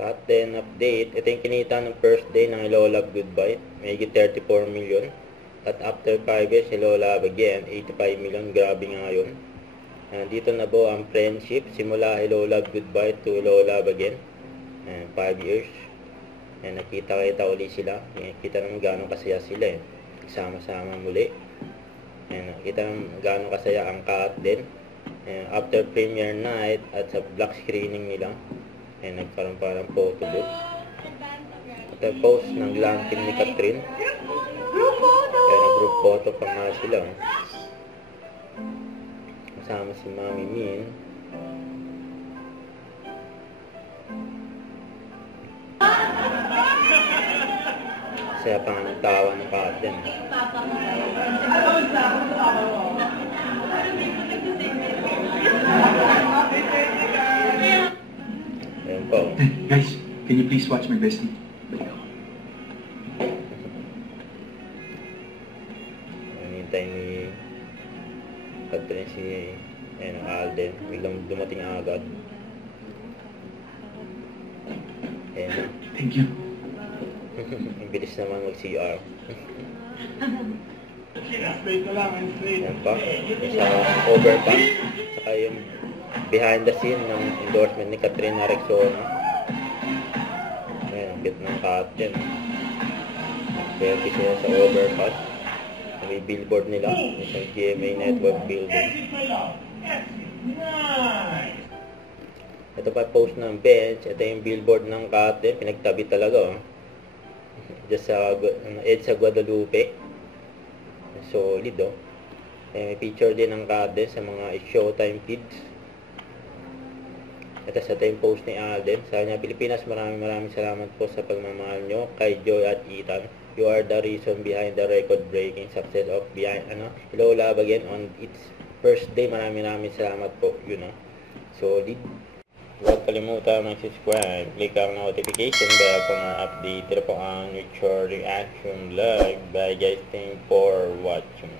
Cut then update. Ito yung kinita ng first day ng Hello Love Goodbye. May 34 million. At after 5 years, Hello Love again, 85 million. Grabe nga yun. Dito na po ang friendship. Simula Hello Love Goodbye to Hello Love again. 5 years. Nakita-kita uli sila. Kita naman gano'ng kasaya sila eh. Sama-sama muli. Nakita naman gano'ng kasaya ang cut din. After premiere night at sa black screening nila. Nagkaroon parang photo booth. At post ng glamping ni Catherine. Nag-group photo pa nga sila. Kasama si Mami Min. Kaya pang tawa ng Kaden. Ayan po. Guys, can you please watch my bestie? Hinintay ni Catherine si Alden. Biglang dumating agad. Ayan. Thank you. Ang bilis naman mag-CR. Ayan pa. Sa overpass. Saka yung behind the scene ng endorsement ni Katrina Rexona. Ayan, ang bit ng Katen. Selfie sila sa overpass. May billboard nila. Isang GMA Network building. Ito pa post ng bench. Ito yung billboard ng Katen. Pinagtabi talaga. Just sa edge sa Guadalupe. Solid oh. May picture din ng Kaden sa mga Showtime kids. Ito sa time post ni Alden. Sa kanya Pilipinas, maraming salamat po sa pagmamahal nyo kay Joy at Ethan. You are the reason behind the record-breaking success of Hello Love again on its first day. Maraming salamat po. Yun oh. Solid. Huwag kalimutan mag-subscribe, click ang notification bell para ma-update po ang future reaction vlog. Bye guys, thanks for watching.